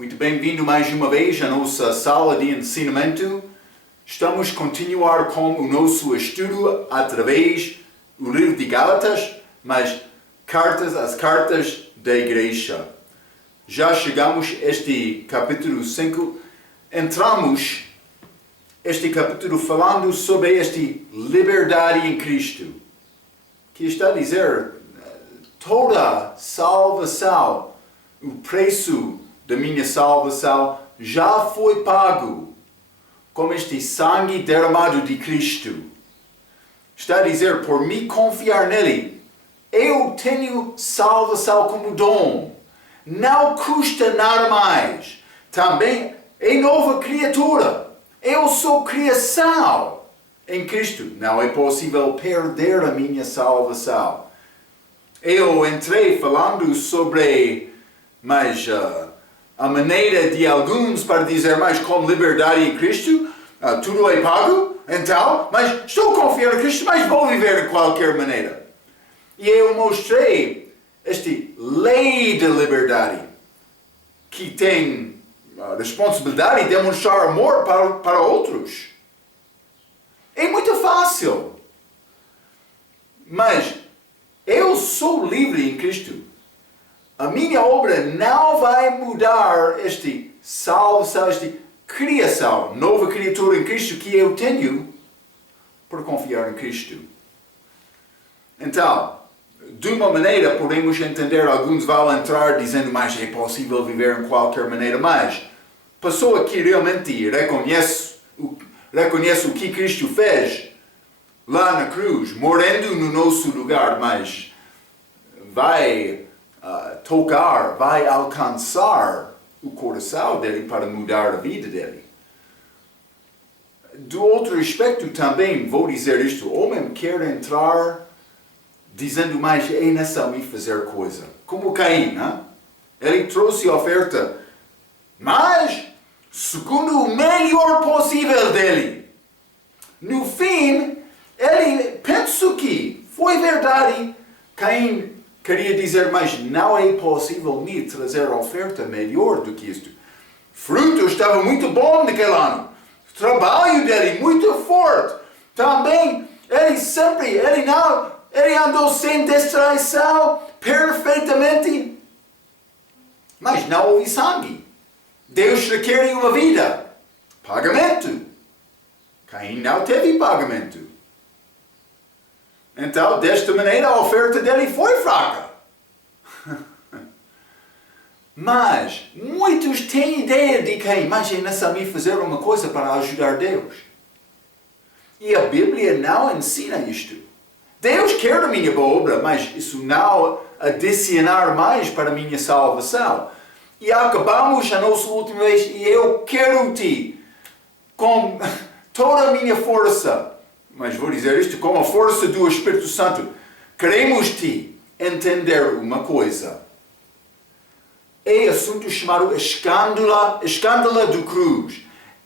Muito bem-vindo mais uma vez à nossa sala de ensinamento. Estamos a continuar com o nosso estudo através do livro de Gálatas, mas as cartas da igreja. Já chegamos a este capítulo 5. Entramos este capítulo falando sobre esta liberdade em Cristo, que está a dizer toda salvação, o preço da minha salvação já foi pago com este sangue derramado de Cristo. Está a dizer, por me confiar nele, eu tenho salvação como dom. Não custa nada mais. Também é nova criatura. Eu sou criação em Cristo. Não é possível perder a minha salvação. Eu entrei falando sobre a maneira de alguns para dizer, mas com liberdade em Cristo, tudo é pago, então, mas estou a confiar em Cristo, mas vou viver de qualquer maneira. E eu mostrei esta lei da liberdade, que tem a responsabilidade de demonstrar amor para outros. É muito fácil. Mas eu sou livre em Cristo. A minha obra não vai mudar este salvação, esta criação, nova criatura em Cristo que eu tenho por confiar em Cristo. Então, de uma maneira podemos entender, alguns vão entrar dizendo, mas é possível viver em qualquer maneira, mas a pessoa que realmente reconhece o que Cristo fez lá na cruz, morrendo no nosso lugar, mas vai tocar, vai alcançar o coração dele para mudar a vida dele. Do outro aspecto também vou dizer isto, o homem quer entrar dizendo, mas é necessário fazer coisa. Como Caim, né? Ele trouxe a oferta, mas segundo o melhor possível dele. No fim, ele pensou que foi verdade. Caim queria dizer, mas não é possível me trazer a oferta melhor do que isto. Fruto estava muito bom naquele ano. O trabalho dele muito forte. Também, ele andou sem distração, perfeitamente. Mas não houve sangue. Deus requer uma vida. Pagamento. Caim não teve pagamento. Então, desta maneira, a oferta dele foi fraca. Mas, muitos têm ideia de Caim, mas é necessário fazer uma coisa para ajudar Deus. E a Bíblia não ensina isto. Deus quer a minha boa obra, mas isso não adicionar mais para a minha salvação. E acabamos a nossa última vez, e eu quero-te com toda a minha força. Mas vou dizer isto com a força do Espírito Santo. Queremos-te entender uma coisa. É assunto chamado escândalo do cruz.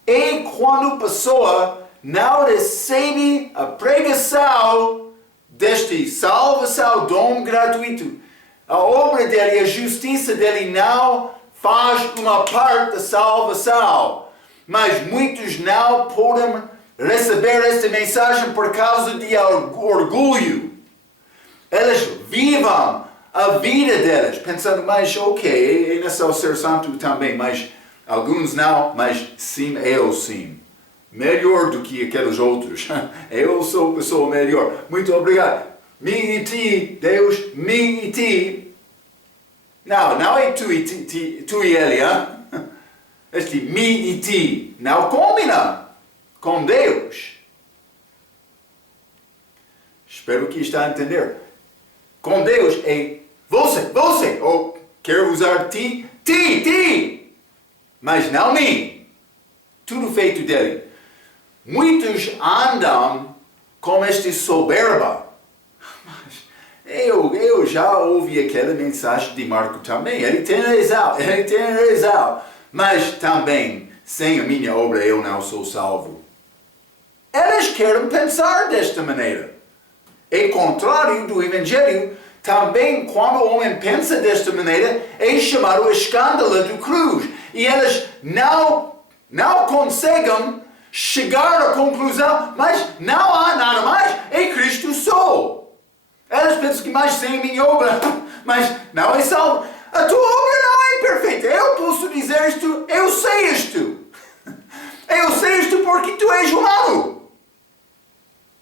É quando a pessoa não recebe a pregação deste salvação, dom gratuito. A obra dele, a justiça dele não faz uma parte da salvação. Mas muitos não podem receber esta mensagem por causa de orgulho. Eles vivem a vida deles pensando, mas ok, é necessário ser santo também, mas alguns não, mas sim, eu sim. Melhor do que aqueles outros. Eu sou a pessoa melhor. Muito obrigado. Me e ti, Deus, me e ti. Não é tu e ele, hein? Este me e ti não combina com Deus. Espero que está a entender. Com Deus é você, ou quero usar ti, mas não mim. Tudo feito dele. Muitos andam com este soberba. Eu já ouvi aquela mensagem de Marco também. Ele tem razão. Mas também, sem a minha obra, eu não sou salvo. Eles querem pensar desta maneira. É contrário do Evangelho também quando o homem pensa desta maneira, é chamado escândalo do cruz. E eles não conseguem chegar à conclusão, mas não há nada mais, é Cristo só. Eles pensam que mais sem a minha obra, mas não é salvo. A tua obra não é perfeita. Eu posso dizer isto, eu sei isto. Eu sei isto porque tu és humano.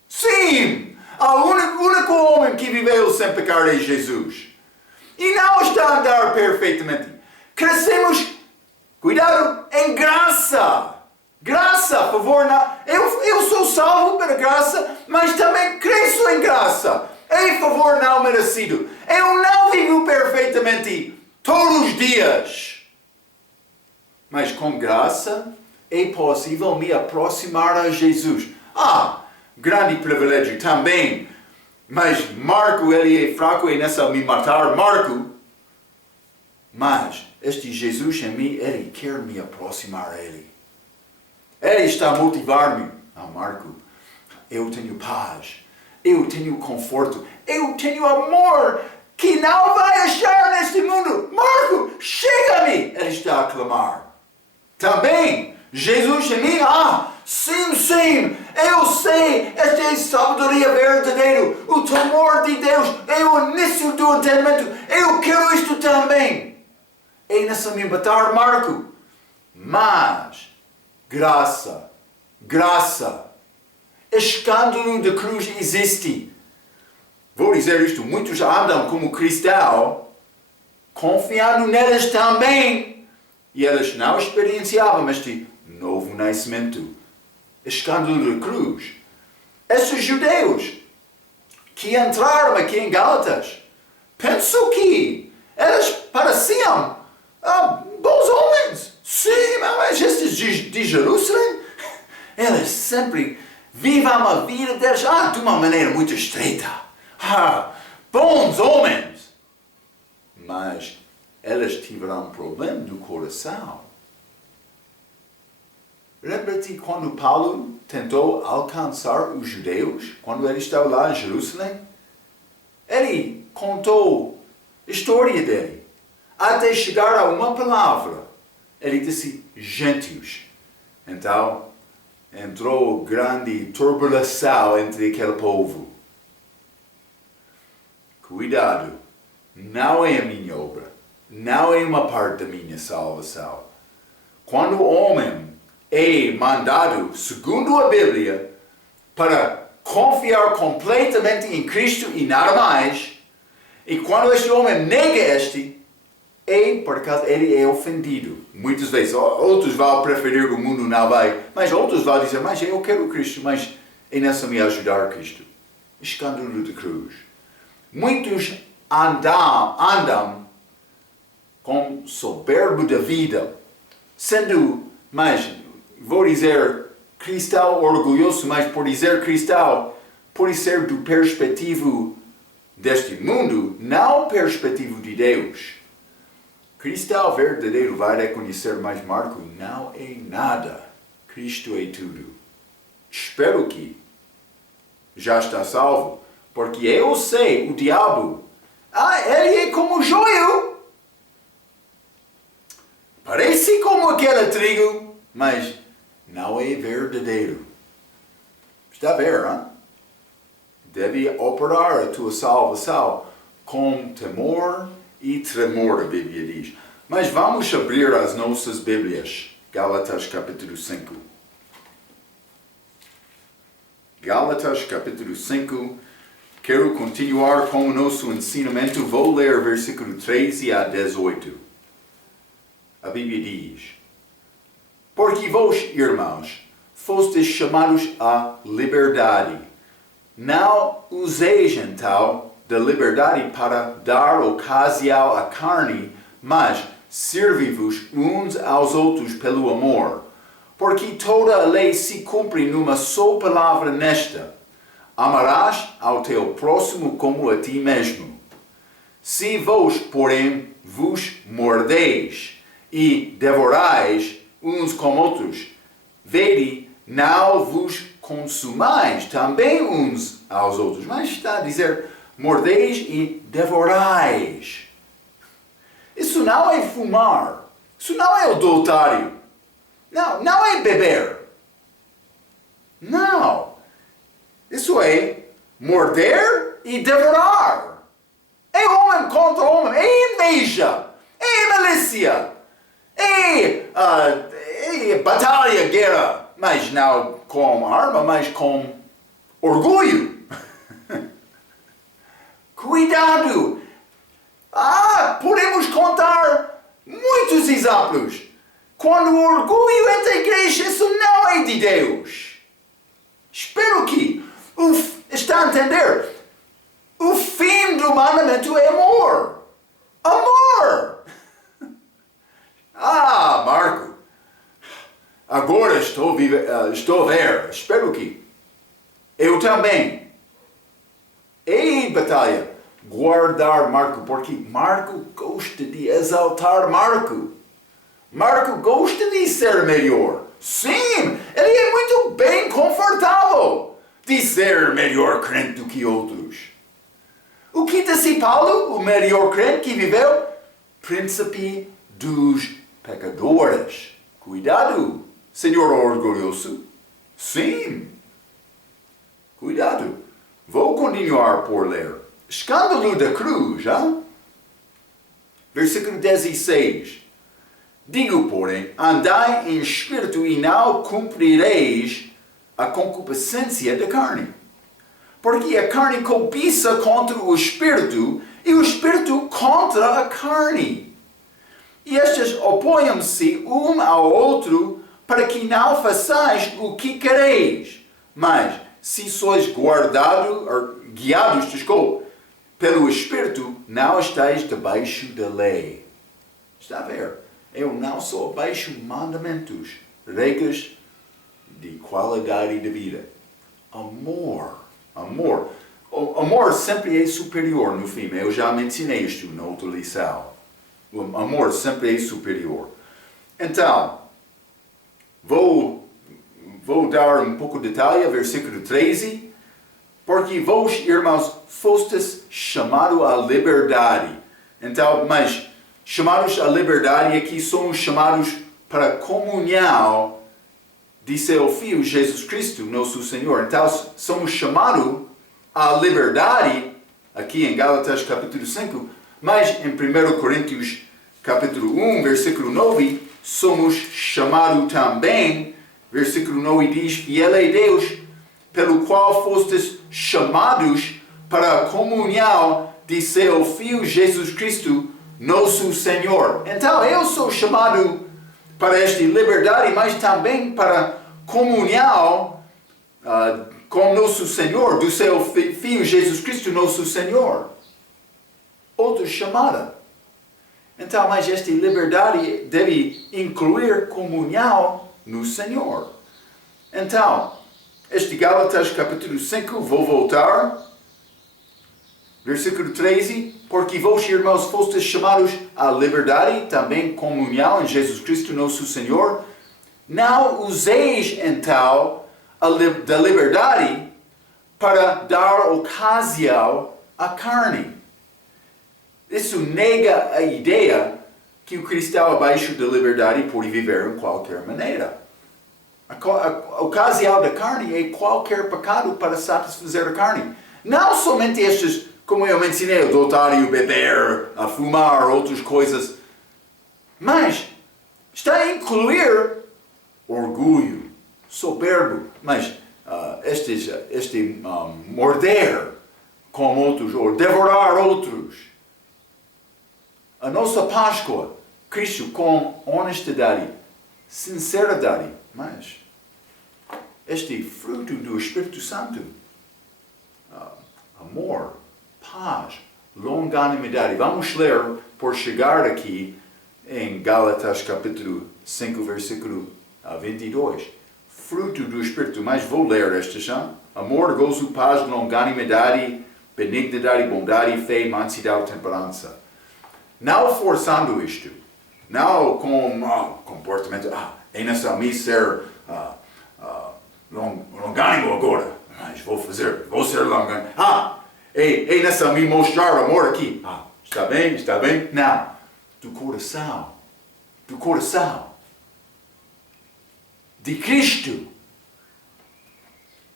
Sim, o único homem que viveu sem pecar é Jesus. E não está a andar perfeitamente. Crescemos, cuidado, em graça. Graça, por favor, não. Eu sou salvo pela graça, mas também cresço em graça. Em favor não merecido. Eu não vivo perfeitamente todos os dias. Mas com graça é possível me aproximar a Jesus. Grande privilégio também. Mas Marco, ele é fraco e nessa me matar. Marco. Mas este Jesus em mim, ele quer me aproximar a ele. Ele está a motivar-me. Marco, eu tenho paz. Eu tenho conforto. Eu tenho amor que não vai achar neste mundo. Marco, chega-me! Ele está a clamar. Também, Jesus em mim, sim, eu sei, esta é a sabedoria verdadeira, o temor de Deus, é o início do entendimento, eu quero isto também. É nessa me matar, Marco. Mas, graça, escândalo da cruz existe. Vou dizer isto, muitos andam como cristão, confiando neles também. E eles não experienciavam este novo nascimento. Escândalo da cruz. Esses judeus que entraram aqui em Gálatas, pensam que eles pareciam bons homens. Sim, mas estes de Jerusalém, eles sempre vivem a vida deles de uma maneira muito estreita. Bons homens. Mas eles tiveram um problema do coração. Lembra-te quando Paulo tentou alcançar os judeus, quando ele estava lá em Jerusalém? Ele contou a história dele, até chegar a uma palavra. Ele disse, gentios. Então, entrou grande turbulência entre aquele povo. Cuidado, não é a minha obra, não é uma parte da minha salvação. Quando o homem é mandado, segundo a Bíblia, para confiar completamente em Cristo e nada mais, e quando este homem nega é por causa ele é ofendido. Muitas vezes, outros vão preferir o mundo não vai, mas outros vão dizer, mas eu quero Cristo, mas é nessa me ajudar Cristo. Escândalo de cruz. Muitos andam com soberbo da vida, sendo, mas vou dizer cristão orgulhoso, mas por dizer cristão, por ser do perspectivo deste mundo, não perspectivo de Deus. Cristão verdadeiro vai reconhecer, mas Marco não é nada. Cristo é tudo. Espero que já está salvo, porque eu sei, o diabo, ele é como joio. Parece como aquele trigo, mas não é verdadeiro. Está a ver, hein? Deve operar a tua salvação com temor e tremor, a Bíblia diz. Mas vamos abrir as nossas Bíblias. Gálatas capítulo 5. Gálatas capítulo 5. Quero continuar com o nosso ensinamento. Vou ler versículo 13 a 18. A Bíblia diz: porque vós, irmãos, fostes chamados à liberdade. Não useis então da liberdade para dar ocasião à carne, mas servi-vos uns aos outros pelo amor. Porque toda a lei se cumpre numa só palavra nesta: amarás ao teu próximo como a ti mesmo. Se vós, porém, vos mordeis e devorais uns com outros, vede, não vos consumais também uns aos outros. Mas está a dizer, mordeis e devorais. Isso não é fumar. Isso não é adultério. Não é beber. Não. Isso é morder e devorar. É homem contra homem. É inveja. É malícia. É batalha, guerra. Mas não com arma, mas com orgulho. Cuidado. Podemos contar muitos exemplos. Quando o orgulho entra na igreja, isso não é de Deus. Espero que está a entender. O fim do mandamento é amor. Amor. Marco. Agora estou a ver. Espero que. Eu também. Batalha. Guardar Marco, porque Marco gosta de exaltar Marco. Marco gosta de ser melhor. Sim, ele é muito bem confortável de ser melhor crente do que outros. O que disse Paulo, o melhor crente que viveu? Príncipe dos pecadores. Cuidado, senhor orgulhoso. Sim. Cuidado. Vou continuar por ler. Escândalo da cruz, hein? Versículo 16. Digo, porém, andai em espírito e não cumprireis a concupiscência da carne. Porque a carne cobiça contra o espírito e o espírito contra a carne. E estes opõem-se um ao outro para que não façais o que quereis. Mas, se sois guiados, pelo Espírito, não estáis debaixo da lei. Está a ver? Eu não sou abaixo de mandamentos, regras de qualidade de vida. Amor. O amor sempre é superior no fim. Eu já mencionei isto na outra lição. O amor sempre é superior. Então, vou dar um pouco de detalhe, versículo 13. Porque vós, irmãos, fostes chamados à liberdade. Então, mas chamados à liberdade, aqui somos chamados para a comunhão de seu Filho Jesus Cristo, nosso Senhor. Então, somos chamados à liberdade, aqui em Gálatas capítulo 5, mas em 1 Coríntios capítulo 1, versículo 9, somos chamados também, versículo 9 diz, fiel é Deus, pelo qual fostes chamados para a comunhão de seu Filho Jesus Cristo, nosso Senhor. Então, eu sou chamado para esta liberdade, mas também para comunhão com nosso Senhor, do seu Filho Jesus Cristo, nosso Senhor. Outra chamada. Então, mas esta liberdade deve incluir comunhão no Senhor. Então, este Gálatas capítulo 5, vou voltar. Versículo 13. Porque vós, irmãos, fostes chamados à liberdade, também comunhão em Jesus Cristo, nosso Senhor. Não useis, então, da liberdade para dar ocasião à carne. Isso nega a ideia que o cristão abaixo da liberdade pode viver de qualquer maneira. A ocasião da carne é qualquer pecado para satisfazer a carne. Não somente estes, como eu mencionei, adultério, beber, a fumar, outras coisas. Mas está a incluir orgulho, soberbo, mas morder com outros, ou devorar outros. A nossa Páscoa, Cristo com honestidade, sinceridade, mas este fruto do Espírito Santo, amor, paz, longanimidade. Vamos ler por chegar aqui em Gálatas capítulo 5, versículo 22. Fruto do Espírito, mas vou ler este já. Amor, gozo, paz, longanimidade, benignidade, bondade, fé, mansidão, temperança. Não forçando isto. Não com comportamento, é necessário ser longânimo agora. Mas vou ser longânimo. Ei, nessa me mostrar amor aqui. Ah, está bem, está bem. Não, do coração. Do coração. De Cristo.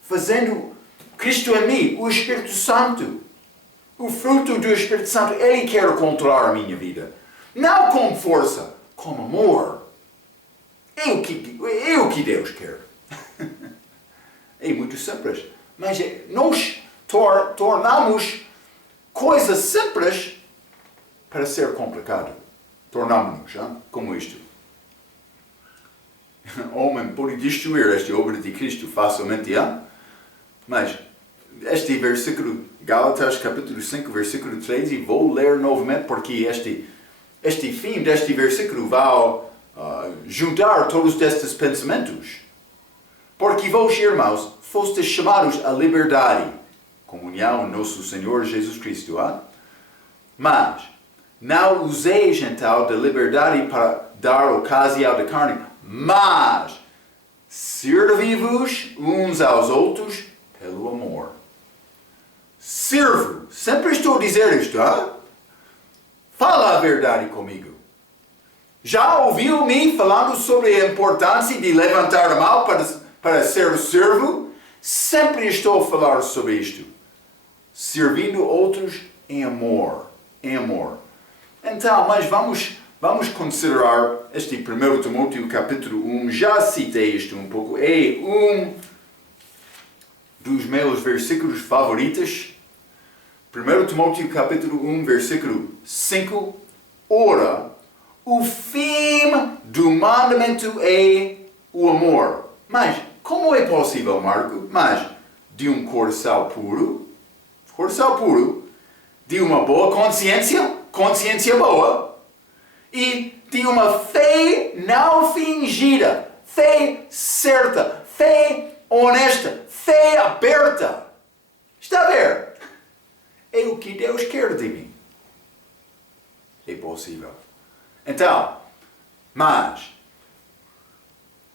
Fazendo Cristo em mim, o Espírito Santo. O fruto do Espírito Santo, Ele quer controlar a minha vida. Não com força, com amor. É o que Deus quer. É muito simples. Mas nós tornamos coisas simples para ser complicado. Tornamos-nos como isto. Homem pode destruir esta obra de Cristo facilmente, mas este versículo, Gálatas capítulo 5, versículo 13, vou ler novamente porque este fim deste versículo vai juntar todos estes pensamentos. Porque vós, irmãos, fostes chamados à liberdade, comunhão nosso Senhor Jesus Cristo, mas não useis então da liberdade para dar ocasião da carne, mas servi-vos uns aos outros pelo amor. Sirvo. Sempre estou a dizer isto, Fala a verdade comigo. Já ouviu-me falando sobre a importância de levantar a mão para ser servo? Sempre estou a falar sobre isto. Servindo outros em amor. Em amor. Então, mas vamos considerar este 1 Timóteo capítulo 1. Já citei isto um pouco. É um dos meus versículos favoritos. 1 Timóteo capítulo 1, versículo 5. Ora, o fim do mandamento é o amor. Mas, como é possível, Marco? Mas, de um coração puro, de uma boa consciência boa, e de uma fé não fingida, fé certa, fé honesta, fé aberta. Está a ver? É o que Deus quer de mim. É possível. Então, mas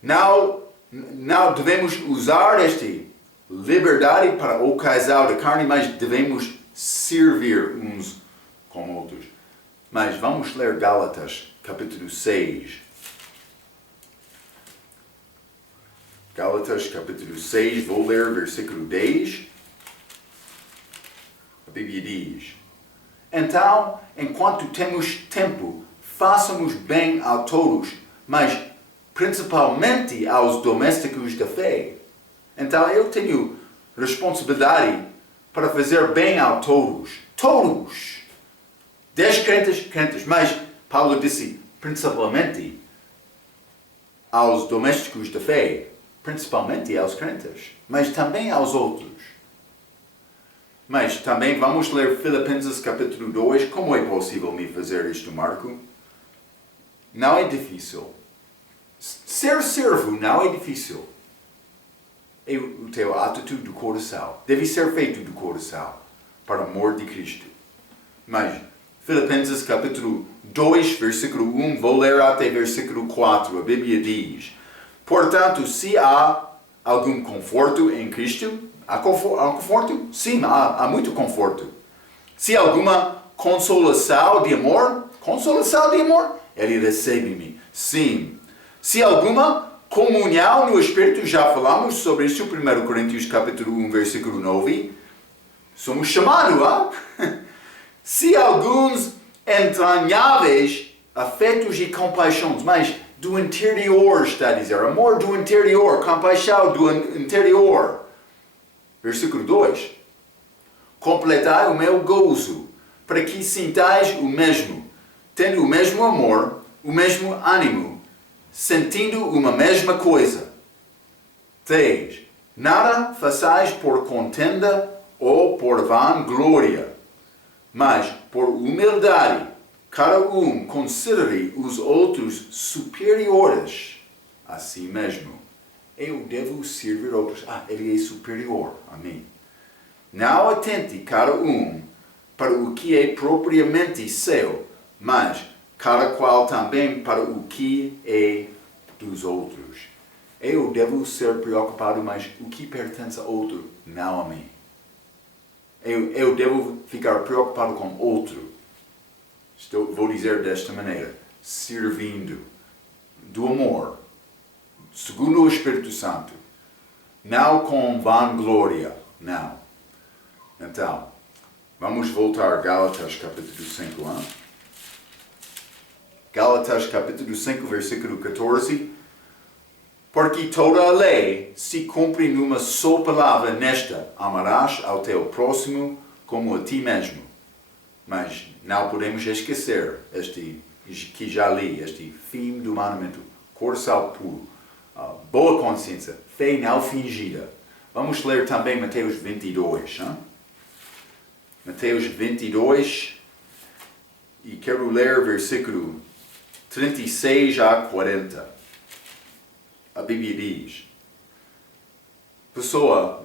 não devemos usar esta liberdade para ocasião da carne, mas devemos servir uns com outros. Mas vamos ler Gálatas, capítulo 6. Gálatas, capítulo 6, vou ler versículo 10. A Bíblia diz: então, enquanto temos tempo, façamos bem a todos, mas principalmente aos domésticos da fé. Então, eu tenho responsabilidade para fazer bem a todos. Todos. 10 crentes, mas Paulo disse principalmente aos domésticos da fé, principalmente aos crentes, mas também aos outros. Mas também vamos ler Filipenses capítulo 2. Como é possível me fazer isto, Marco? Não é difícil. Ser servo não é difícil. É o teu atitude do coração. Deve ser feito do coração, para o amor de Cristo. Mas, Filipenses capítulo 2, versículo 1, vou ler até versículo 4. A Bíblia diz: portanto, se há algum conforto em Cristo, há conforto? Sim, há muito conforto. Se alguma consolação de amor, Ele recebe-me. Sim. Se alguma comunhão no Espírito, já falamos sobre isso, 1 Coríntios capítulo 1, versículo 9. Somos chamados, Se alguns entranháveis afetos e compaixões, mas do interior está a dizer, amor do interior, compaixão do interior. Versículo 2. Completai o meu gozo, para que sintais o mesmo, tendo o mesmo amor, o mesmo ânimo, sentindo uma mesma coisa. 3. Nada façais por contenda ou por vanglória, mas por humildade, cada um considere os outros superiores a si mesmo. Eu devo servir outros. Ele é superior a mim. Não atente cada um para o que é propriamente seu, mas cada qual também para o que é dos outros. Eu devo ser preocupado, mas o que pertence a outro, não a mim. Eu devo ficar preocupado com outro. Vou dizer desta maneira, servindo, do amor, segundo o Espírito Santo, não com vanglória, não. Então, vamos voltar a Gálatas capítulo 5. Hein? Gálatas capítulo 5, versículo 14. Porque toda a lei se cumpre numa só palavra nesta: amarás ao teu próximo como a ti mesmo. Mas não podemos esquecer este que já li, este fim do mandamento: corçal puro, boa consciência, fé não fingida. Vamos ler também Mateus 22. Hein? Mateus 22, e quero ler versículo 36 a 40. A Bíblia diz: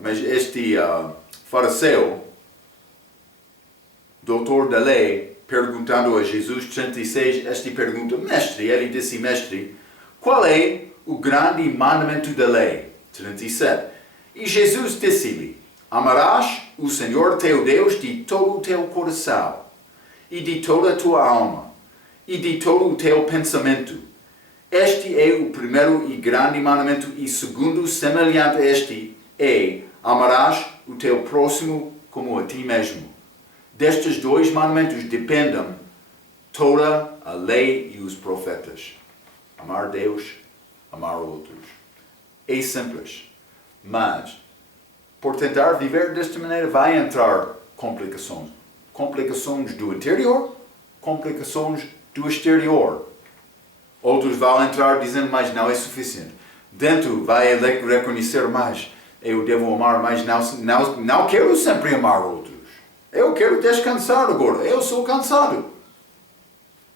mas este fariseu, doutor da lei, perguntando a Jesus, 36, esta pergunta: mestre, ele disse: mestre, qual é o grande mandamento da lei? 37. E Jesus disse-lhe: amarás o Senhor teu Deus de todo o teu coração, e de toda a tua alma, e de todo o teu pensamento. Este é o primeiro e grande mandamento, e segundo, semelhante a este, é: amarás o teu próximo como a ti mesmo. Destes dois mandamentos dependem toda a lei e os profetas. Amar Deus, amar outros. É simples, mas por tentar viver desta maneira vai entrar complicações. Complicações do interior, complicações do exterior. Outros vão entrar dizendo: mas não é suficiente. Dentro vai reconhecer: mais eu devo amar, mas não quero sempre amar outros. Eu quero descansar agora. Eu sou cansado.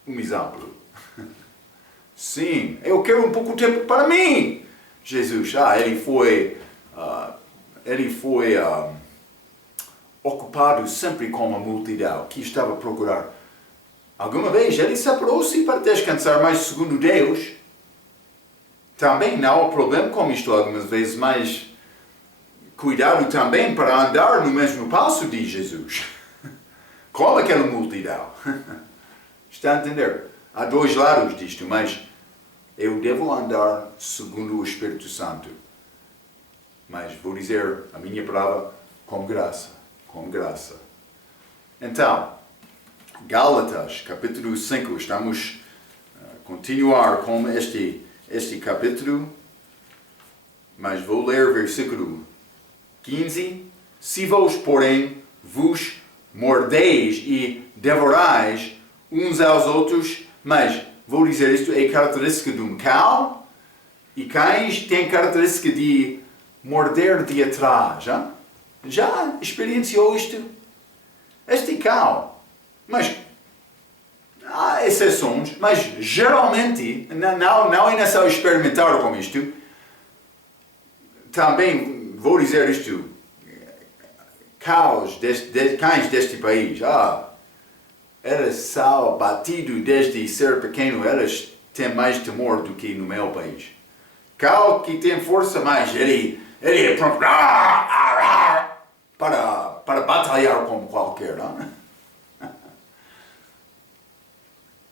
Um exemplo. Sim, eu quero um pouco de tempo para mim. Jesus, ele foi ocupado sempre com a multidão que estava a procurar. Alguma vez ele separou-se para descansar, mas segundo Deus, também não há problema com isto algumas vezes, mas cuidado também para andar no mesmo passo de Jesus. Com aquela multidão. Está a entender? Há dois lados disto, mas eu devo andar segundo o Espírito Santo. Mas vou dizer a minha palavra com graça. Com graça. Então, Gálatas, capítulo 5, estamos a continuar com este capítulo, mas vou ler versículo 15. Se vós, porém, vos mordeis e devorais uns aos outros, mas vou dizer isto, é característica de um cão, e cães têm característica de morder de atrás. Já experienciou isto? Este cão. Mas há exceções, mas geralmente, não é necessário experimentar com isto. Também vou dizer isto: cães deste país, eles são batidos desde ser pequeno, eles têm mais temor do que no meu país. Cão que tem força, mas ele é pronto para batalhar com qualquer, não?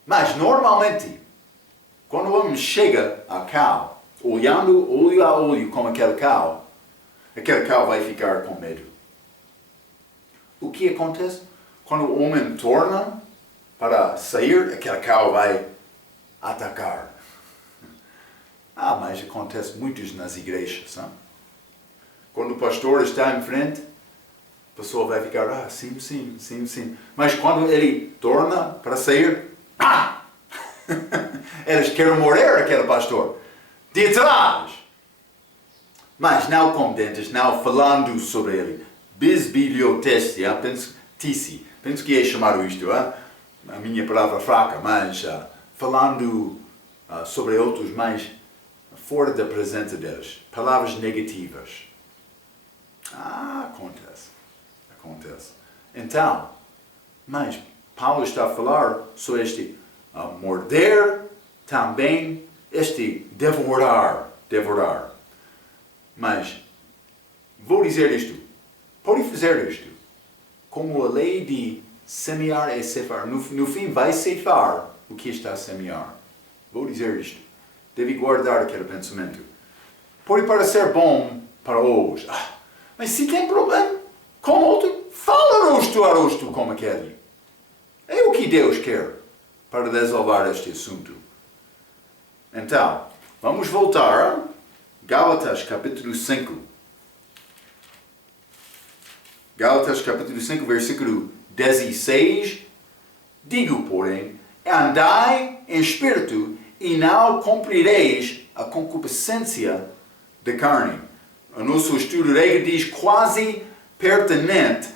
Mas, normalmente, quando o homem chega a cão, olhando olho a olho com aquele cão vai ficar com medo. O que acontece? Quando o homem torna para sair, aquele cão vai atacar. Mas acontece muito nas igrejas. Não? Quando o pastor está em frente, a pessoa vai ficar: sim. Mas quando ele torna para sair, eles querem morrer aquele pastor de trás, mas não com dentes, não falando sobre ele. Bisbilhotese, penso que é chamado isto, a minha palavra fraca, mas falando sobre outros, mas fora da presença deles, palavras negativas. Acontece. Então, mas Paulo está a falar sobre este morder, também este devorar. Mas vou dizer isto: pode fazer isto, como a lei de semear e ceifar. No fim, vai ceifar o que está a semear. Vou dizer isto. Deve guardar aquele pensamento. Pode parecer bom para hoje. Mas se tem problema com outro, fala rosto a rosto como aquele. É o que Deus quer para resolver este assunto. Então, vamos voltar a Gálatas capítulo 5. Gálatas capítulo 5, versículo 16. Digo, porém, andai em espírito e não cumprireis a concupiscência da carne. O nosso estudo regra diz quase pertinente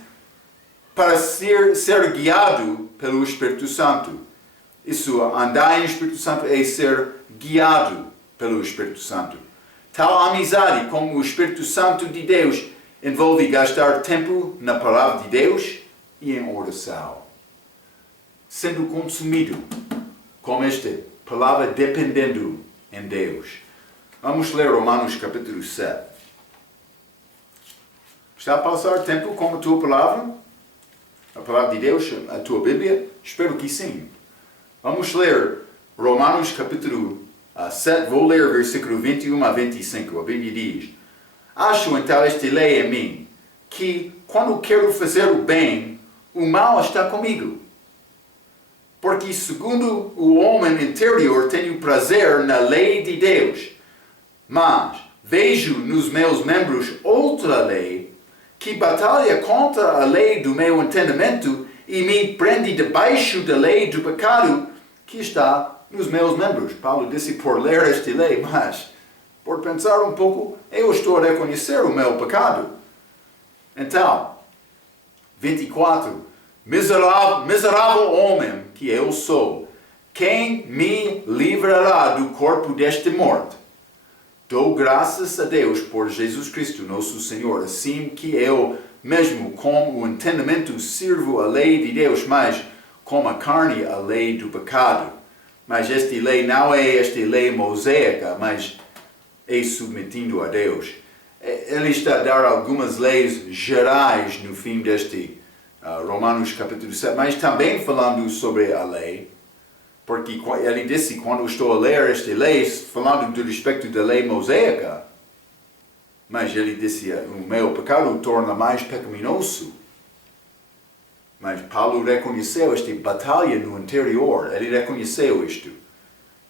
para ser guiado pelo Espírito Santo. Isso, andar em Espírito Santo é ser guiado pelo Espírito Santo. Tal amizade com o Espírito Santo de Deus envolve gastar tempo na palavra de Deus e em oração. Sendo consumido com esta palavra, dependendo em Deus. Vamos ler Romanos capítulo 7. Está a passar tempo com a tua palavra? A palavra de Deus, a tua Bíblia? Espero que sim. Vamos ler Romanos capítulo 7, vou ler versículo 21 a 25. A Bíblia diz: Acho então esta lei em mim, que quando quero fazer o bem, o mal está comigo. Porque segundo o homem interior tenho prazer na lei de Deus, mas vejo nos meus membros outra lei, que batalha contra a lei do meu entendimento e me prende debaixo da lei do pecado que está nos meus membros. Paulo disse por ler esta lei, mas por pensar um pouco, eu estou a reconhecer o meu pecado. Então, 24. Miserável homem que eu sou, quem me livrará do corpo desta morte? Dou graças a Deus por Jesus Cristo, nosso Senhor, assim que eu mesmo com o entendimento sirvo a lei de Deus, mas com a carne a lei do pecado. Mas esta lei não é esta lei mosaica, mas é submetindo a Deus. Ele está a dar algumas leis gerais no fim deste Romanos capítulo 7, mas também falando sobre a lei, porque ele disse, quando estou a ler esta lei, falando do respeito da lei mosaica, mas ele disse, o meu pecado o torna mais pecaminoso. Mas Paulo reconheceu esta batalha no interior, ele reconheceu isto.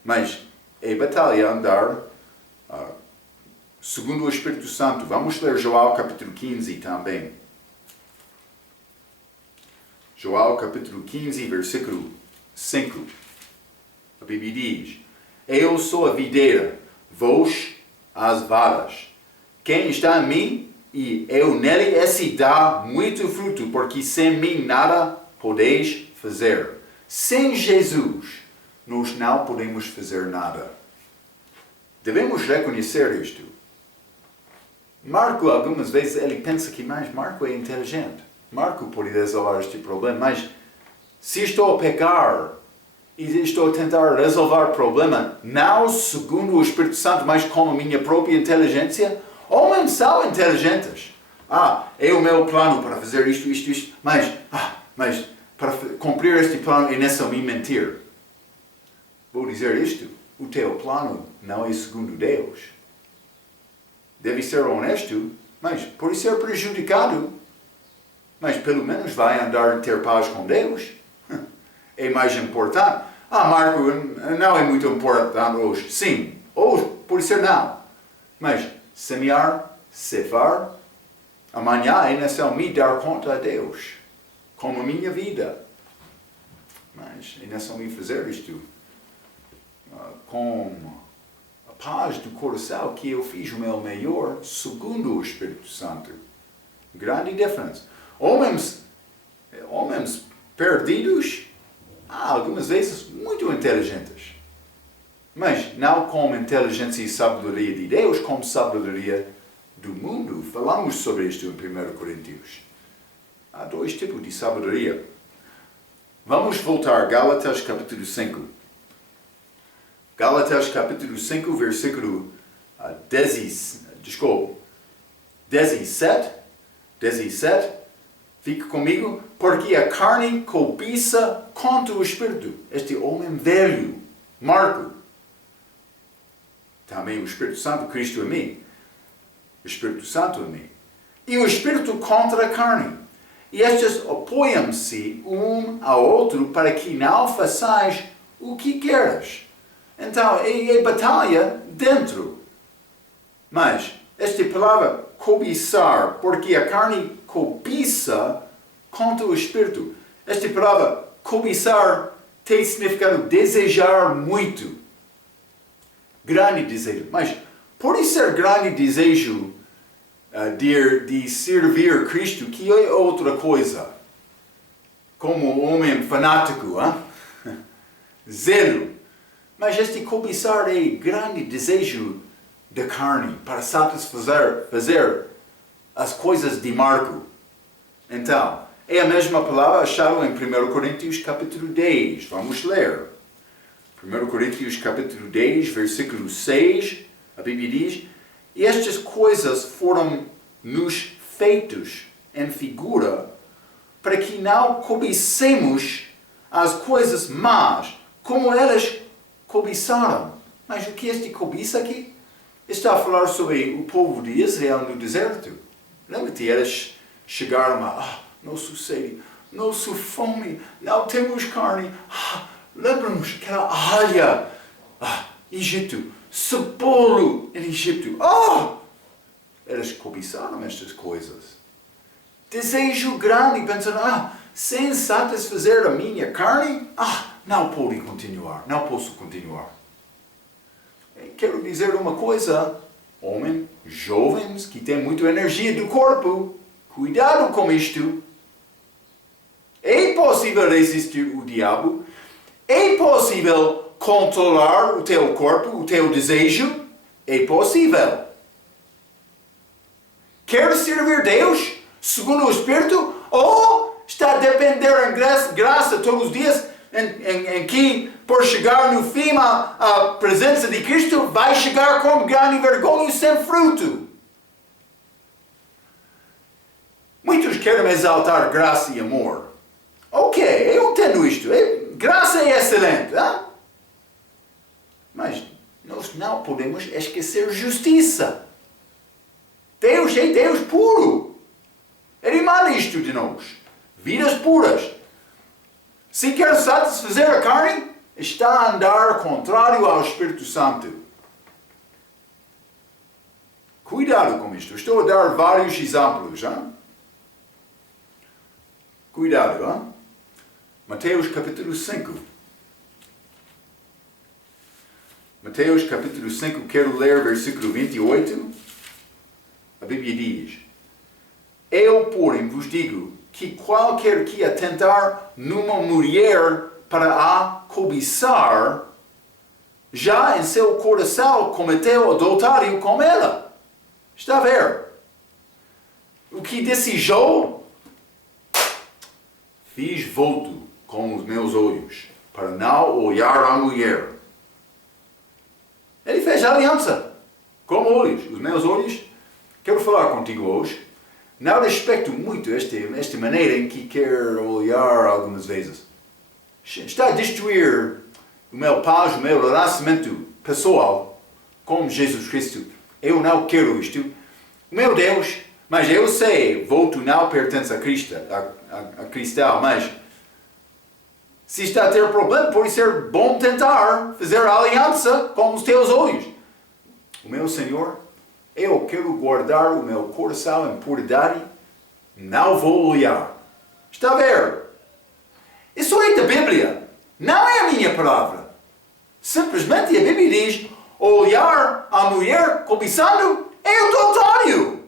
Mas é batalha andar segundo o Espírito Santo. Vamos ler João capítulo 15 também. João capítulo 15, versículo 5. A Bíblia diz: Eu sou a videira, vós as varas. Quem está em mim e eu nele, esse dá muito fruto, porque sem mim nada podeis fazer. Sem Jesus, nós não podemos fazer nada. Devemos reconhecer isto. Marco, algumas vezes, ele pensa que mais Marco é inteligente. Marco pode resolver este problema, mas se estou a pecar e estou a tentar resolver o problema, não segundo o Espírito Santo, mas com a minha própria inteligência, homens são inteligentes. É o meu plano para fazer isto, mas para cumprir este plano é necessário me mentir. Vou dizer isto, o teu plano não é segundo Deus. Deve ser honesto, mas pode ser prejudicado. Mas pelo menos vai andar e ter paz com Deus. É mais importante. Marco, não é muito importante hoje. Sim, hoje pode ser não. Mas semear, ceifar, amanhã é necessário me dar conta a Deus, como a minha vida. Mas é necessário me fazer isto com a paz do coração, que eu fiz o meu melhor segundo o Espírito Santo. Grande diferença. Homens perdidos, algumas vezes muito inteligentes, mas não com inteligência e sabedoria de Deus, com sabedoria do mundo. Falamos sobre isto em 1 Coríntios. Há dois tipos de sabedoria. Vamos voltar a Gálatas capítulo 5. Gálatas capítulo 5, versículo 17. Fique comigo, porque a carne cobiça contra o Espírito. Este homem velho, Marco. Também o Espírito Santo, Cristo em mim. O Espírito Santo em mim. E o Espírito contra a carne. E estes apoiam-se um ao outro para que não façais o que queres. Então, é batalha dentro. Mas, esta palavra cobiçar, porque a carne cobiça contra o Espírito. Esta palavra cobiçar tem significado desejar muito. Grande desejo. Mas, pode ser grande desejo de servir Cristo, que é outra coisa. Como homem fanático, zelo. Mas este cobiçar é grande desejo da carne para fazer as coisas de Marco. Então, é a mesma palavra achada em 1 Coríntios capítulo 10. Vamos ler. 1 Coríntios capítulo 10, versículo 6, a Bíblia diz: e estas coisas foram-nos feitas em figura para que não cobicemos as coisas más, como elas cobiçaram. Mas o que é este cobiça aqui? Está a falar sobre o povo de Israel no deserto. Lembra-te, eles chegaram a, não sucede, não sou fome, não temos carne. Lembra-nos aquela alha, Egito, sepulcro em Egito. Eles cobiçaram estas coisas. Desejo grande, pensando, sem satisfazer a minha carne, não pode continuar, não posso continuar. Quero dizer uma coisa, homens, jovens, que têm muita energia do corpo, cuidado com isto. É possível resistir o diabo, é possível controlar o teu corpo, o teu desejo, é possível. Quer servir Deus, segundo o Espírito, ou está a depender em graça todos os dias, em que, por chegar no fim à presença de Cristo, vai chegar com grande vergonha e sem fruto. Muitos querem exaltar graça e amor. Ok, eu entendo isto. Graça é excelente. Mas nós não podemos esquecer justiça. Deus é Deus puro. Ele manda isto de nós. Vidas puras. Se quer satisfazer a carne, está a andar contrário ao Espírito Santo. Cuidado com isto. Estou a dar vários exemplos. Cuidado. Mateus capítulo 5. Mateus capítulo 5, quero ler versículo 28. A Bíblia diz: eu, porém, vos digo que qualquer que atentar numa mulher para a cobiçar, já em seu coração cometeu adultério com ela. Está a ver? O que desejou, fiz voto com os meus olhos, para não olhar a mulher. Ele fez aliança com olhos. Os meus olhos, quero falar contigo hoje. Não respeito muito esta maneira em que quer olhar algumas vezes. Está a destruir o meu paz, o meu relacionamento pessoal com Jesus Cristo. Eu não quero isto. O meu Deus, mas eu sei, voto não pertence a Cristo, a cristão, mas se está a ter problema, pode ser bom tentar fazer aliança com os teus olhos. O meu Senhor, eu quero guardar o meu coração em puridade, não vou olhar. Está a ver? Isso é da Bíblia, não é a minha palavra. Simplesmente a Bíblia diz, olhar a mulher cobiçando é adultério.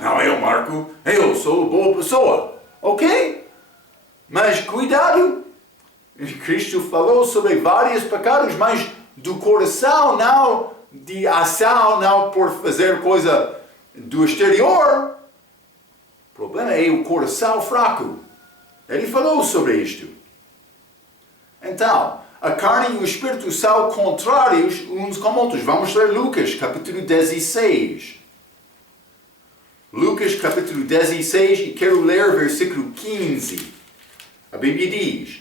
Não, eu, Marco, eu sou boa pessoa. Ok? Mas cuidado, Cristo falou sobre vários pecados, mas do coração, não de ação, não por fazer coisa do exterior. O problema é o coração fraco. Ele falou sobre isto. Então, a carne e o espírito são contrários uns com outros. Vamos ler Lucas, capítulo 16. Lucas capítulo 16, e quero ler versículo 15. A Bíblia diz: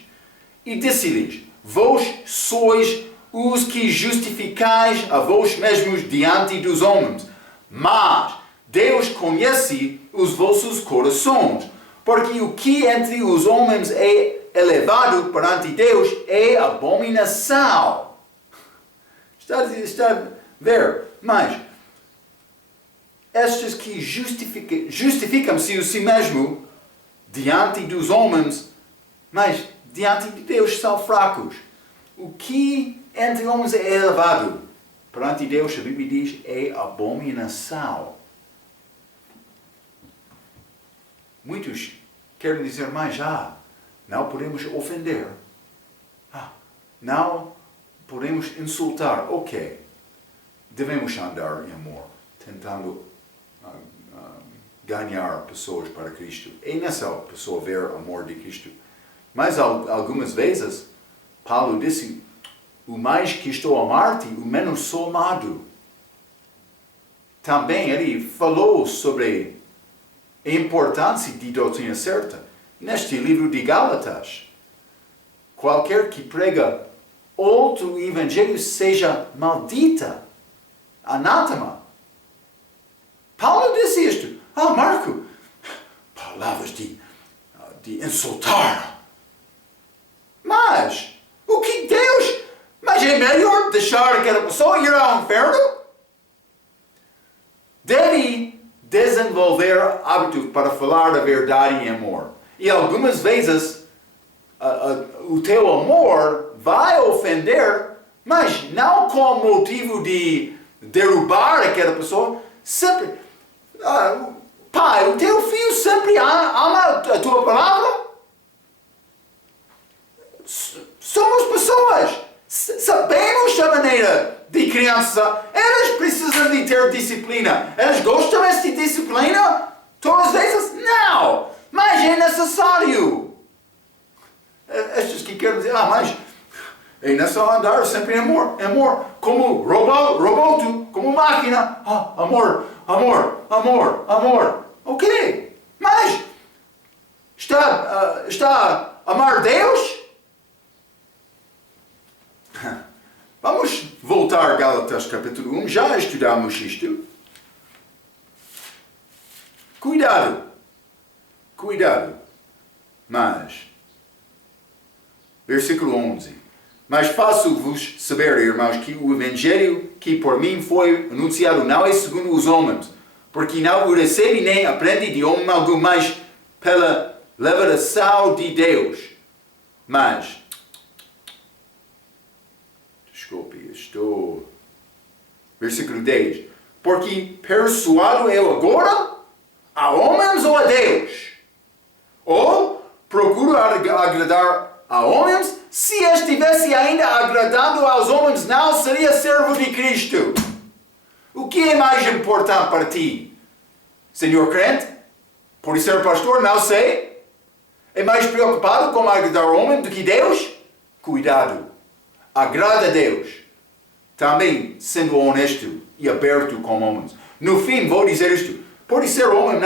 E disse-lhes: Vós sois os que justificais a vós mesmos diante dos homens, mas Deus conhece os vossos corações, porque o que entre os homens é elevado perante Deus é abominação. Está a ver? Mas estes que justificam-se a si mesmo diante dos homens, mas diante de Deus são fracos. O que entre homens é elevado perante Deus, a Bíblia diz, é abominação. Muitos querem dizer, mas não podemos ofender. Não podemos insultar. Ok. Devemos andar em amor, tentando ganhar pessoas para Cristo. É nessa pessoa ver o amor de Cristo. Mas algumas vezes, Paulo disse, o mais que estou a amar-te, o menos sou amado. Também ele falou sobre a importância de doutrina certa. Neste livro de Gálatas, qualquer que prega outro evangelho seja maldita, anátema. Paulo disse isto. Marco, palavras de insultar. Mas, o que Deus... Mas é melhor deixar aquela pessoa ir ao inferno? Deve desenvolver hábitos para falar a verdade em amor. E algumas vezes, o teu amor vai ofender, mas não com motivo de derrubar aquela pessoa. Sempre... Pai, o teu filho sempre ama a tua palavra? Somos pessoas. Sabemos a maneira de criança. Elas precisam de ter disciplina. Elas gostam desta disciplina? Todas as vezes? Não. Mas é necessário. Estes que querem dizer, mas é necessário andar sempre em amor. Amor. Como robô, como máquina. Amor. Ok. Mas está a amar Deus? Vamos voltar a Gálatas capítulo 1. Já estudamos isto. Cuidado. Mas, versículo 11. Mas faço-vos saber, irmãos, que o evangelho que por mim foi anunciado não é segundo os homens, porque não o recebi nem aprendi de homem algum, mas pela revelação de Deus. Mas, versículo 10. Porque persuado eu agora a homens ou a Deus? Ou procuro agradar a homens? Se estivesse ainda agradando aos homens, não seria servo de Cristo. O que é mais importante para ti? Senhor crente? Por ser pastor? Não sei. É mais preocupado com agradar o homem do que Deus? Cuidado. Agrada a Deus. Também sendo honesto e aberto com homens. No fim, vou dizer isto. Pode ser homem,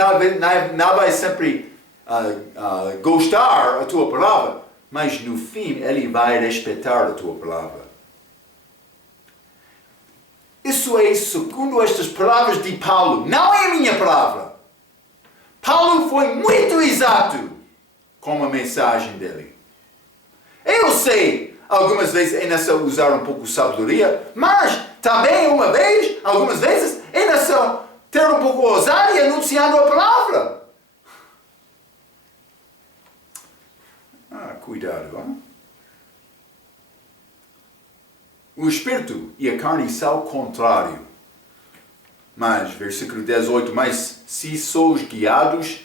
não vai sempre gostar da tua palavra, mas no fim ele vai respeitar a tua palavra. Isso é segundo estas palavras de Paulo. Não é a minha palavra. Paulo foi muito exato com a mensagem dele. Eu sei, algumas vezes é necessário usar um pouco de sabedoria, mas também algumas vezes é necessário ter um pouco de ousadia anunciando a palavra. Cuidado, hein? O Espírito e a carne são contrários. Mas, versículo 18, mas se sois guiados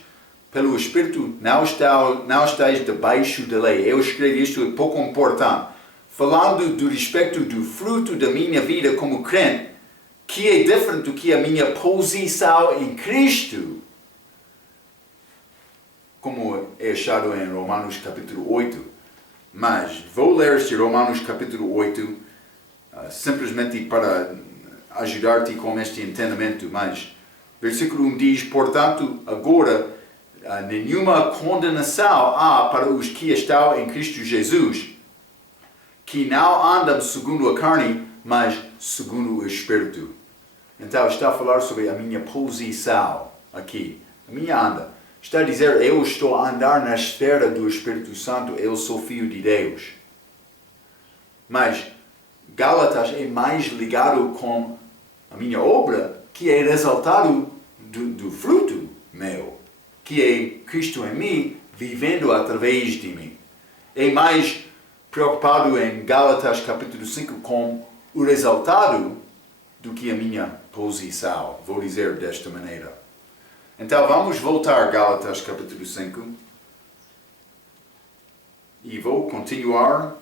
pelo Espírito, não estáis debaixo da lei. Eu escrevi isto, é pouco importante. Falando do respeito do fruto da minha vida como crente, que é diferente do que a minha posição em Cristo. Como é achado em Romanos capítulo 8. Mas vou ler este Romanos capítulo 8, simplesmente para ajudar-te com este entendimento. Mas Versículo 1 diz, portanto, agora, nenhuma condenação há para os que estão em Cristo Jesus, que não andam segundo a carne, mas segundo o Espírito. Então, está a falar sobre a minha posição aqui, a minha anda. Está a dizer, eu estou a andar na esfera do Espírito Santo, eu sou filho de Deus. Mas Gálatas é mais ligado com a minha obra, que é resultado do fruto meu, que é Cristo em mim, vivendo através de mim. É mais preocupado em Gálatas capítulo 5 com o resultado do que a minha posição, vou dizer desta maneira. Então vamos voltar a Gálatas capítulo 5 e vou continuar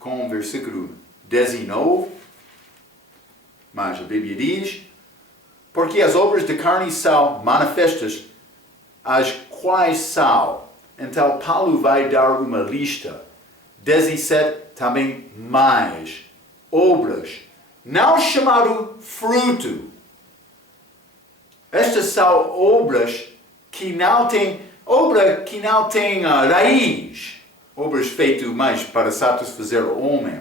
com o versículo 19, mas a Bíblia diz, porque as obras da carne são manifestas, as quais são. Então Paulo vai dar uma lista, 17 também mais obras, não chamado fruto. Estas são obras que não têm raiz, obras feitas mais para satisfazer o homem.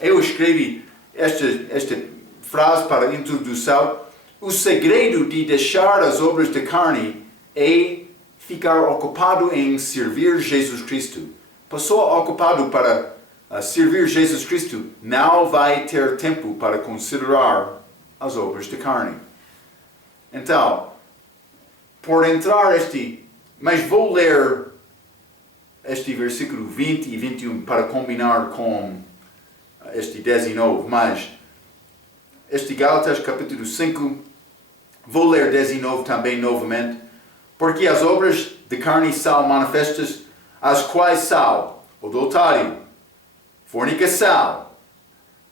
Eu escrevi esta frase para a introdução. O segredo de deixar as obras da carne é ficar ocupado em servir Jesus Cristo. Pessoa ocupada para servir Jesus Cristo não vai ter tempo para considerar as obras da carne. Então, por entrar mas vou ler este versículo 20 e 21 para combinar com este 19, mas este Gálatas capítulo 5, vou ler 19 também novamente, porque as obras de carne são manifestas, as quais são adultério, fornicação,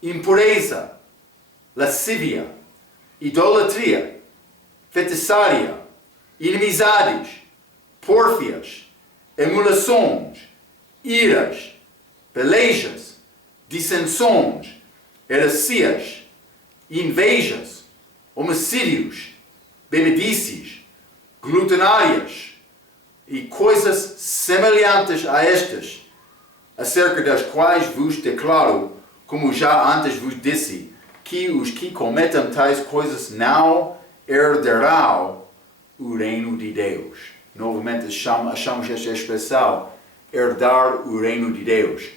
impureza, lascívia, idolatria, feitiçaria, inimizades, pórfias, emulações, iras, pelejas, dissensões, heresias, invejas, homicídios, bebedices, glutanárias e coisas semelhantes a estas, acerca das quais vos declaro, como já antes vos disse, que os que cometem tais coisas não herdarão o reino de Deus. Novamente achamos esta expressão, herdar o reino de Deus.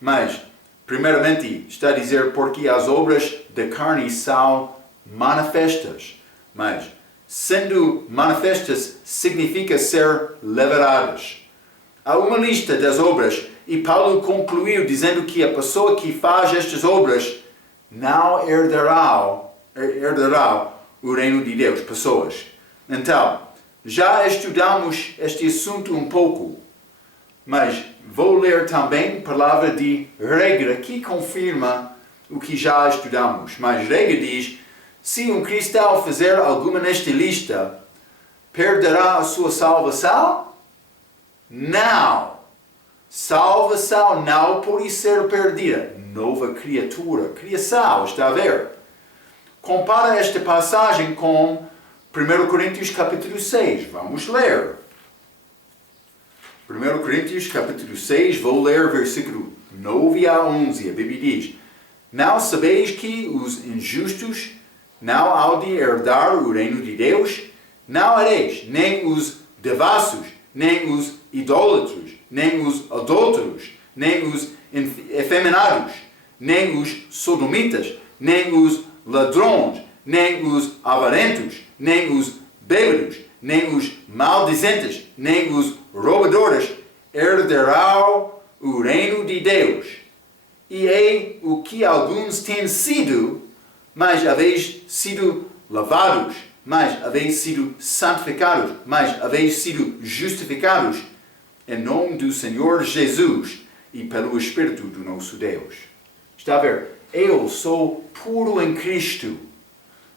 Mas, primeiramente, está a dizer porque as obras da carne são manifestas. Mas, sendo manifestas, significa ser reveladas. Há uma lista das obras e Paulo concluiu dizendo que a pessoa que faz estas obras não herdará o reino de Deus, pessoas. Então, já estudamos este assunto um pouco, mas vou ler também a palavra de regra que confirma o que já estudamos. Mas regra diz, se um cristão fizer alguma nesta lista, perderá a sua salvação? Não! Salvação não pode ser perdida. Nova criatura, criação, está a ver? Compara esta passagem com 1 Coríntios capítulo 6. Vamos ler. 1 Coríntios capítulo 6, vou ler versículo 9 a 11. A Bíblia diz, não sabeis que os injustos não hão de herdar o reino de Deus? Não hareis, nem os devassos, nem os idólatros, nem os adúlteros, nem os efeminados, nem os sodomitas, nem os ladrões, nem os avarentos, nem os bêbados, nem os maldizentes, nem os roubadores herdarão o reino de Deus. E é o que alguns têm sido, mas haveis sido lavados, mas haveis sido santificados, mas haveis sido justificados em nome do Senhor Jesus e pelo Espírito do nosso Deus. Está a ver? Eu sou puro em Cristo,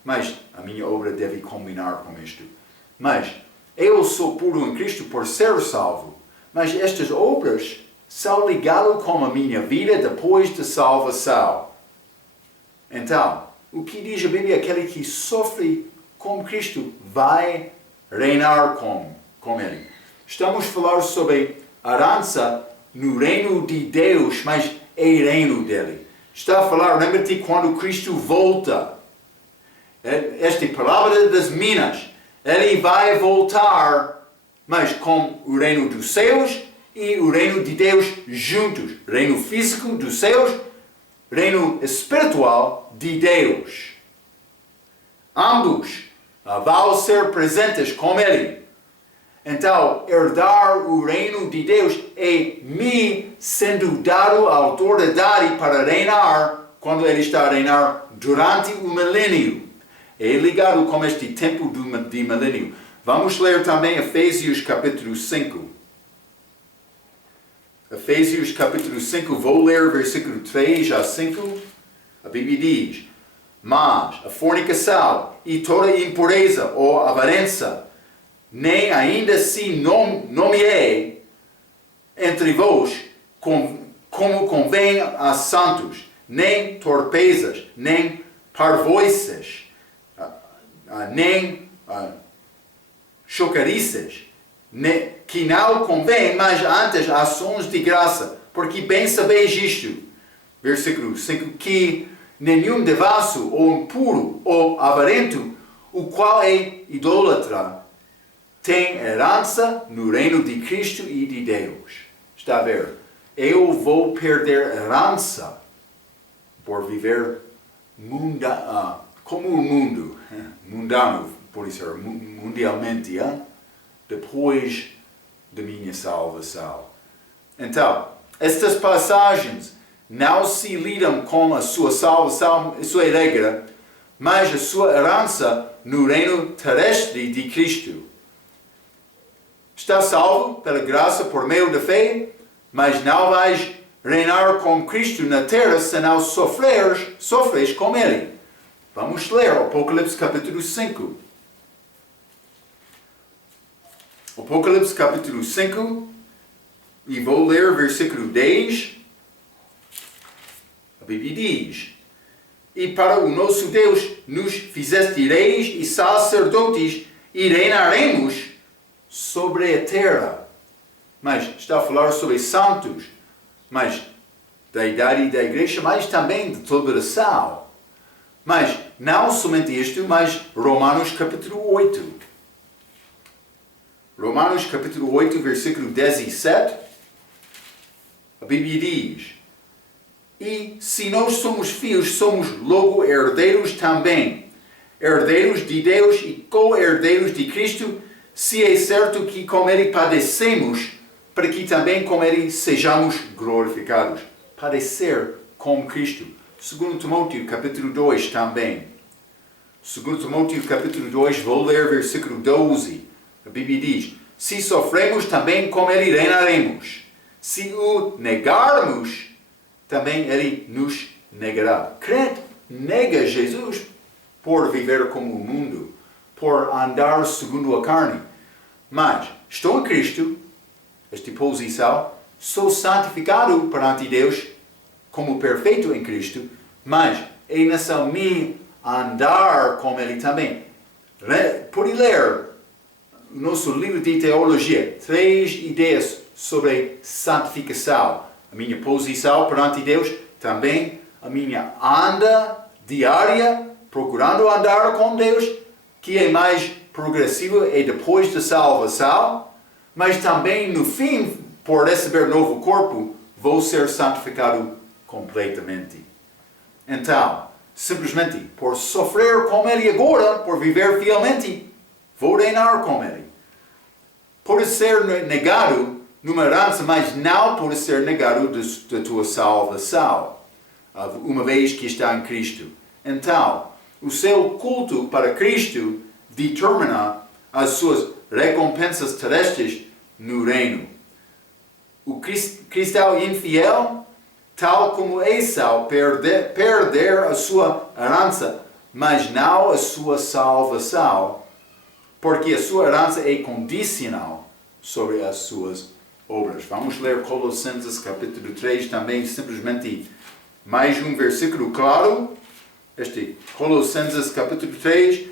mas a minha obra deve combinar com isto. Mas eu sou puro em Cristo por ser salvo, mas estas obras são ligadas com a minha vida depois da salvação. Então, o que diz a Bíblia? Aquele que sofre com Cristo, vai reinar com Ele. Estamos a falar sobre a herança no reino de Deus, mas é reino dele. Está a falar, lembra-te quando Cristo volta. Esta palavra das minas. Ele vai voltar, mas com o reino dos céus e o reino de Deus juntos. Reino físico dos céus, reino espiritual de Deus. Ambos vão ser presentes com Ele. Então, herdar o reino de Deus é me sendo dado a autoridade para reinar quando Ele está a reinar durante o milênio. É ligado com este tempo de milênio. Vamos ler também Efésios capítulo 5. Efésios capítulo 5, vou ler versículo 3 a 5. A Bíblia diz: mas a fornicação e toda impureza ou avareza, nem ainda se nomeie entre vós como convém a santos, nem torpezas, nem parvoices, nem chocarices, que não convém, mas antes ações de graça, porque bem sabeis isto. Versículo 5, que nenhum devasso, ou impuro, ou avarento, o qual é idólatra, tem herança no reino de Cristo e de Deus. Está a ver? Eu vou perder herança por viver como o mundo, mundano, por isso, mundialmente, depois da minha salvação. Então, estas passagens não se lidam com a sua salvação, isso é regra, mas a sua herança no reino terrestre de Cristo. Está salvo pela graça por meio da fé, mas não vais reinar com Cristo na terra se não sofres com Ele. Vamos ler Apocalipse capítulo 5. Apocalipse capítulo 5, e vou ler versículo 10. A Bíblia diz: e para o nosso Deus nos fizeste reis e sacerdotes, e reinaremos sobre a terra. Mas está a falar sobre santos, mas da idade da igreja, mas também de toda a nação. Mas não somente isto, mas Romanos capítulo 8. Romanos capítulo 8, versículo 17. A Bíblia diz: e se nós somos filhos, somos logo herdeiros também, herdeiros de Deus e co-herdeiros de Cristo, se é certo que com Ele padecemos, para que também com Ele sejamos glorificados. Padecer com Cristo. 2 Timóteo capítulo 2 também. 2 Timóteo capítulo 2, vou ler versículo 12. A Bíblia diz: se sofremos, também com Ele reinaremos. Se o negarmos, também Ele nos negará. Crente nega Jesus por viver como o mundo, por andar segundo a carne. Mas estou em Cristo, esta posição, sou santificado perante Deus como perfeito em Cristo, mas é nessa minha andar com Ele também. Pode ler o nosso livro de teologia, 3 ideias sobre santificação. A minha posição perante Deus, também a minha anda diária, procurando andar com Deus, que é mais progressivo, é depois da salvação, mas também no fim, por receber novo corpo, vou ser santificado completamente. Então, simplesmente por sofrer com Ele agora, por viver fielmente, vou reinar com Ele. Pode ser negado numa herança, mas não pode ser negado da tua salvação, uma vez que está em Cristo. Então, o seu culto para Cristo determina as suas recompensas terrestres no reino. O cristão infiel, tal como Esau, perder a sua herança, mas não a sua salvação, porque a sua herança é condicional sobre as suas obras. Vamos ler Colossenses capítulo 3 também, simplesmente mais um versículo claro. Este Colossenses capítulo 3,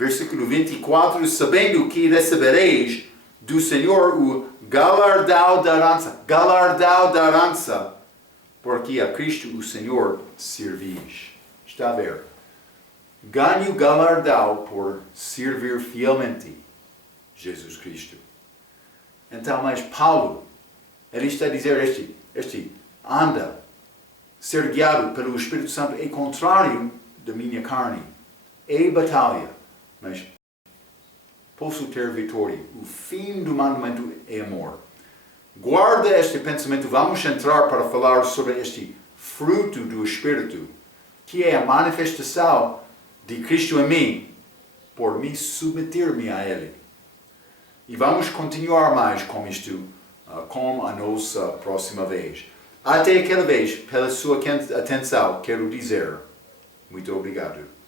Versículo 24, sabendo que recebereis do Senhor o galardão da herança, porque a Cristo o Senhor servis. Está a ver? Ganhe o galardão por servir fielmente Jesus Cristo. Então, mas Paulo, ele está a dizer anda, ser guiado pelo Espírito Santo é contrário da minha carne. É batalha, mas posso ter vitória. O fim do mandamento é amor. Guarda este pensamento. Vamos entrar para falar sobre este fruto do Espírito, que é a manifestação de Cristo em mim, por me submeter-me a Ele. E vamos continuar mais com isto, com a nossa próxima vez. Até aquela vez, pela sua atenção, quero dizer muito obrigado.